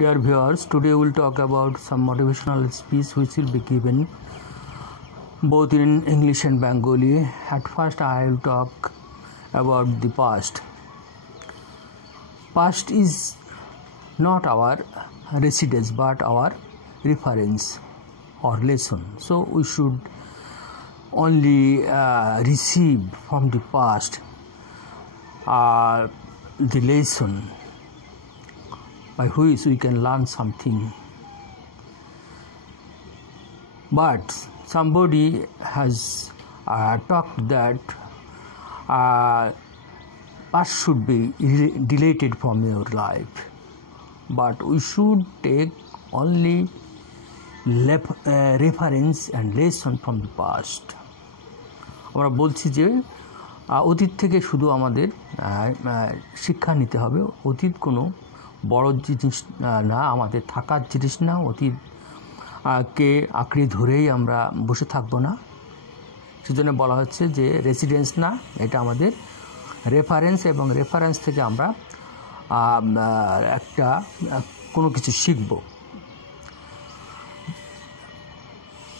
Dear viewers, today we will talk about some motivational speech which will be given both in English and Bengali. At first I will talk about the past. Past is not our residence but our reference or lesson. So we should only receive from the past the lesson by which we can learn something. But somebody has talked that past should be deleted from your life, but we should take only reference and lesson from the past. আমরা বলছি যে অতীত থেকে শুধু আমাদের শিক্ষা নিতে হবে। অতীত কোনো বড় জিনিস না, আমাদের থাকার জিনিস না। অতীত কে আঁকড়ে ধরেই আমরা বসে থাকবো না। সেজন্য বলা হচ্ছে যে রেসিডেন্স না, এটা আমাদের রেফারেন্স, এবং রেফারেন্স থেকে আমরা একটা কোনো কিছু শিখব।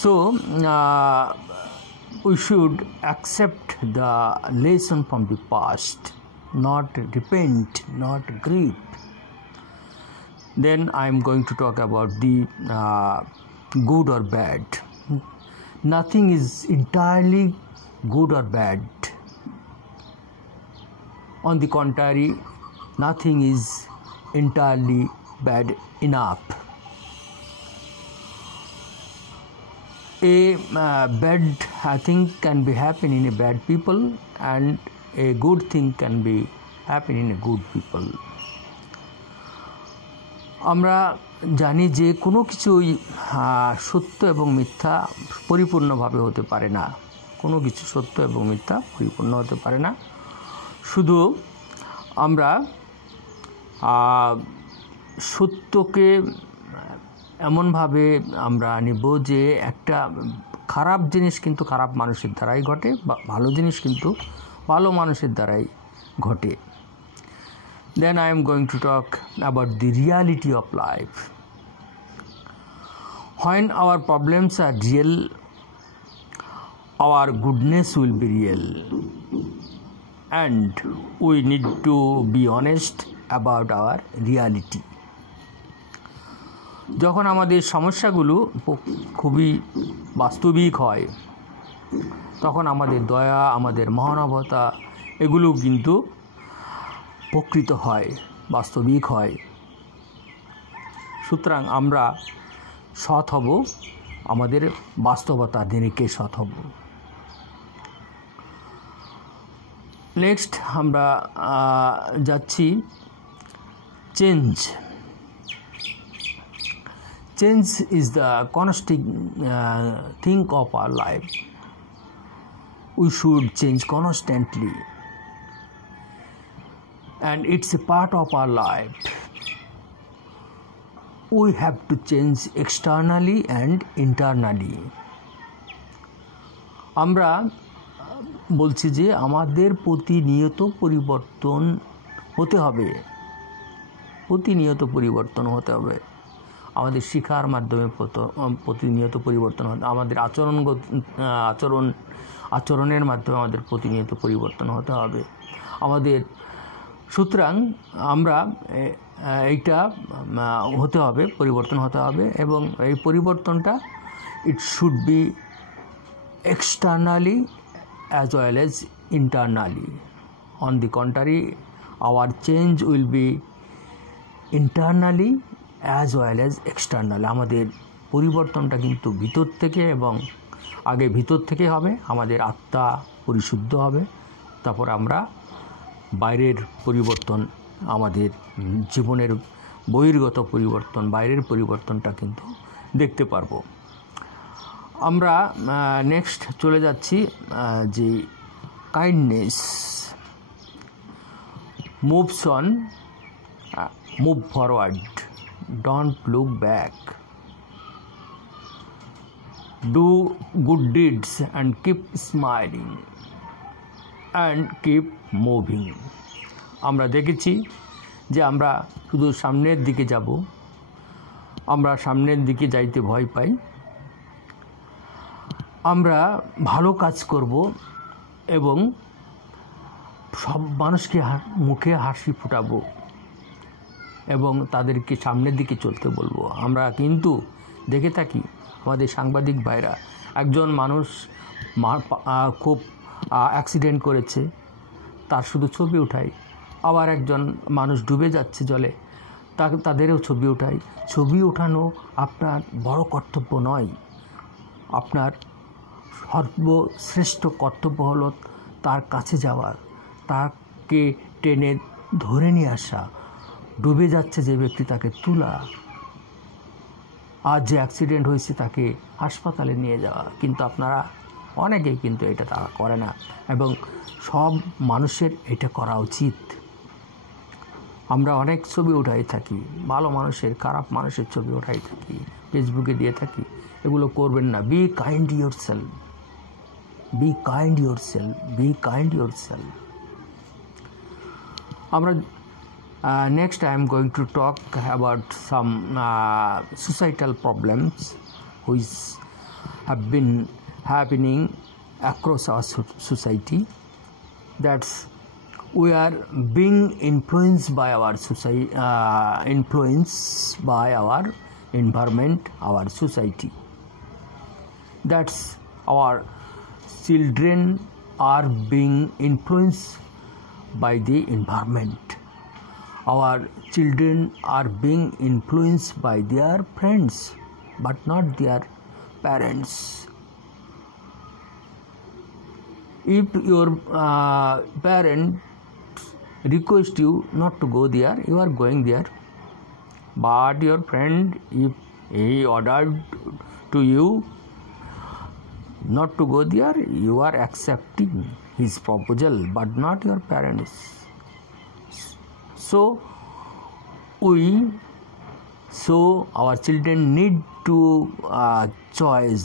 So we should accept the lesson from the past, not repent, not grieve. Then I am going to talk about the good or bad. Nothing is entirely good or bad. On the contrary, nothing is entirely bad enough. A bad thing can be happen in a bad people, and a good thing can be happen in a good people. আমরা জানি যে কোনো কিছুই সত্য এবং মিথ্যা পরিপূর্ণভাবে হতে পারে না। কোনো কিছু সত্য এবং মিথ্যা পরিপূর্ণ হতে পারে না। শুধু আমরা সত্যকে এমনভাবে আমরা নিব যে একটা খারাপ জিনিস কিন্তু খারাপ মানুষের দ্বারাই ঘটে, বা ভালো জিনিস কিন্তু ভালো মানুষের দ্বারাই ঘটে। Then I am going to talk about the reality of life. When our problems are real, our goodness will be real, and we need to be honest about our reality. যখন আমাদের সমস্যাগুলো খুবই বাস্তবিক হয়, তখন আমাদের দয়া, আমাদের মহানুভবতা এগুলো কিন্তু প্রকৃত হয়, বাস্তবিক হয়। সুতরাং আমরা সৎ হব, আমাদের বাস্তবতা দিনকে সৎ হব। নেক্সট আমরা যাচ্ছি change. Change is the constant thing of our life. We should change constantly, and it's a part of our life. We have to change externally and internally. আমরা বলছি যে আমাদের প্রতিনিয়ত পরিবর্তন হতে হবে, প্রতিনিয়ত পরিবর্তন হতে হবে। আমাদের শিক্ষার মাধ্যমে প্রতিনিয়ত পরিবর্তন হতে, আমাদের আচরণের মাধ্যমে আমাদের প্রতিনিয়ত পরিবর্তন হতে হবে আমাদের। সুতরাং আমরা এইটা হতে হবে, পরিবর্তন হতে হবে, এবং এই পরিবর্তনটা it should be externally as well as internally. On the contrary, our change will be internally as well as external. আমাদের পরিবর্তনটা কিন্তু ভিতর থেকে, এবং আগে ভিতর থেকে হবে। আমাদের আত্মা পরিশুদ্ধ হবে, তারপর আমরা বাইরের পরিবর্তন, আমাদের জীবনের বহির্গত পরিবর্তন, বাইরের পরিবর্তনটা কিন্তু দেখতে পারবো। আমরা নেক্সট চলে যাচ্ছি যে kindness. Moves on, move forward, don't look back, do good deeds and keep smiling and keep moving. আমরা দেখেছি যে আমরা শুধু সামনের দিকে যাব, আমরা সামনের দিকে যাইতে ভয় পাই। আমরা ভালো কাজ করব এবং সব মানুষকে মুখে হাসি ফোটাবো এবং তাদেরকে সামনের দিকে চলতে বলবো। আমরা কিন্তু দেখে থাকি আমাদের সাংবাদিক ভাইরা, একজন মানুষ খুব অ্যাক্সিডেন্ট করেছে, তার শুধু ছবি উঠাই। আবার একজন মানুষ ডুবে যাচ্ছে জলে, তাদেরও ছবি উঠাই। ছবি ওঠানো আপনার বড় কর্তব্য নয়। আপনার সর্বশ্রেষ্ঠ কর্তব্য হলো তার কাছে যাওয়া, তাকে টেনে ধরে নিয়ে আসা, ডুবে যাচ্ছে যে ব্যক্তি তাকে তোলা, আর যে অ্যাক্সিডেন্ট হয়েছে তাকে হাসপাতালে নিয়ে যাওয়া। কিন্তু আপনারা অনেকেই কিন্তু এটা তারা করে না, এবং সব মানুষের এটা করা উচিত। আমরা অনেক ছবি উঠাই থাকি, ভালো মানুষের, খারাপ মানুষের ছবি উঠাই থাকি, ফেসবুকে দিয়ে থাকি। এগুলো করবেন না। Be kind yourself, be kind yourself, be kind yourself. আমরা next I am going to talk about some societal problems which have been happening across our society. That's we are being influenced by our society, influenced by our environment, our society. That's our children are being influenced by the environment. Our children are being influenced by their friends, but not their parents. If your parent request you not to go there, you are going there. But your friend, if he ordered to you not to go there, you are accepting his proposal, but not your parents. So our children need to choose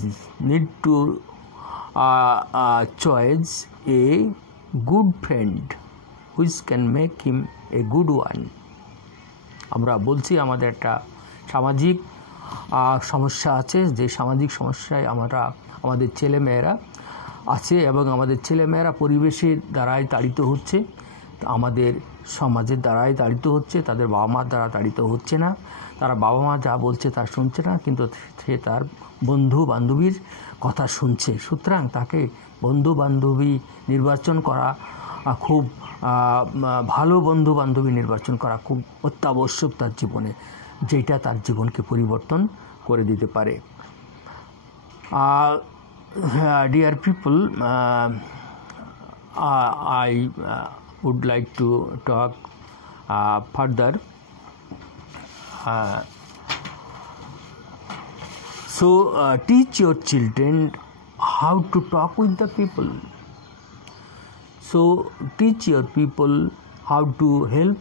a good friend which can make him a good one. আমরা বলছি আমাদের একটা সামাজিক সমস্যা আছে, যে সামাজিক সমস্যায় আমাদের ছেলেমেয়েরা আছে, এবং আমাদের ছেলেমেয়েরা পরিবেশের দ্বারাই তাড়িত হচ্ছে, আমাদের সমাজের দ্বারাই তাড়িত হচ্ছে, তাদের বাবা মার দ্বারা তাড়িত হচ্ছে না। তারা বাবা মা যা বলছে তা শুনছে না, কিন্তু সে তার বন্ধু বান্ধবীর কথা শুনছে। সুতরাং তাকে বন্ধু বান্ধবী নির্বাচন করা খুব ভালো বন্ধু বান্ধবী নির্বাচন করা খুব অত্যাবশ্যক তার জীবনে, যেটা তার জীবনকে পরিবর্তন করে দিতে পারে। Dear people, I would like to talk further. So teach your children how to talk with the people. So teach your people how to help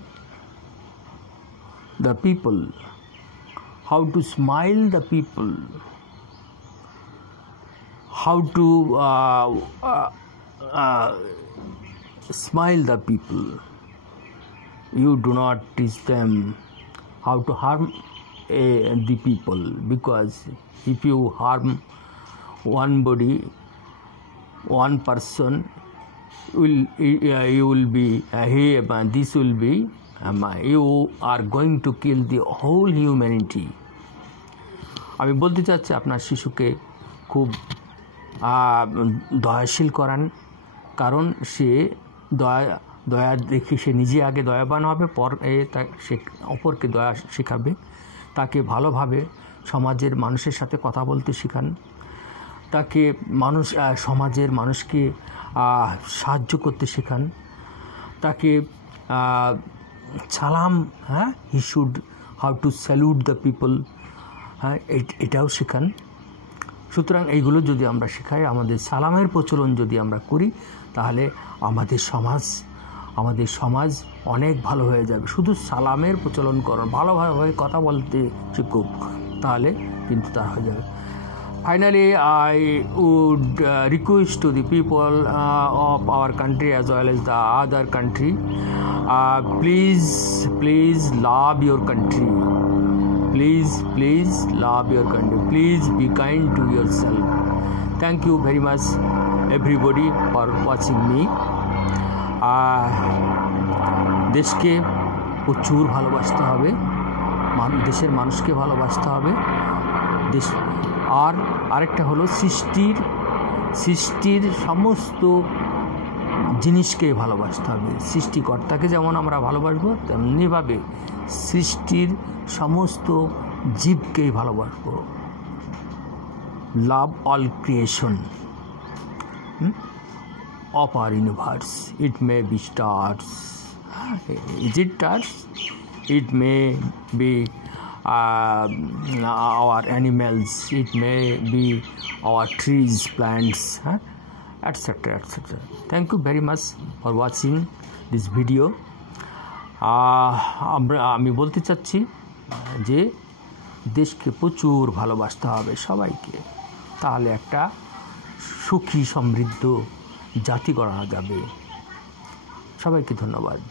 the people, how to smile the people, how to smile the people. You do not teach them how to harm the people, because if you harm one body, one person, you will be this will be you are going to kill the whole humanity. আমি বলতে চাচ্ছি আপনার শিশুকে খুব দয়াশীল করান, কারণ সে দয়া দেখে সে নিজে আগে দয়াবান হবে, সে অপরকে দয়া শেখাবে। তাকে ভালোভাবে সমাজের মানুষের সাথে কথা বলতে শেখান, তাকে সমাজের মানুষকে সাহায্য করতে শেখান, তাকে সালাম, he should how to salute the people, এটাও শেখান। সুতরাং এইগুলো যদি আমরা শেখাই, আমাদের সালামের প্রচলন যদি আমরা করি, তাহলে আমাদের সমাজ অনেক ভালো হয়ে যাবে। শুধু সালামের প্রচলন করুন, ভালোভাবে কথা বলতে শিখুক, তাহলে কিন্তু তা হয়ে যাবে। Finally, I would request to the people of our country as well as the other country, please love your country. Please love your country. Please be kind to yourself. Thank you very much everybody for watching me. দেশকে প্রচুর ভালোবাসতে হবে, দেশের মানুষকে ভালোবাসতে হবে। দেশ আর আরেকটা হলো সৃষ্টির সমস্ত জিনিসকে ভালোবাসতে হবে। সৃষ্টিকর্তাকে যেমন আমরা ভালোবাসবো, তেমনিভাবে সৃষ্টির সমস্ত জীবকেই ভালোবাসবো। লাভ all creation of our universe. It may be stars. Is it stars? It may be our animals. It may be our trees, plants, etc. etc. Thank you very much for watching this video. আমি বলতে চাচ্ছি যে দেশকে প্রচুর ভালোবাসতে হবে সবাইকে, তাহলে একটা সুখী সমৃদ্ধ জাতি গড়া যাবে। সবাইকে ধন্যবাদ।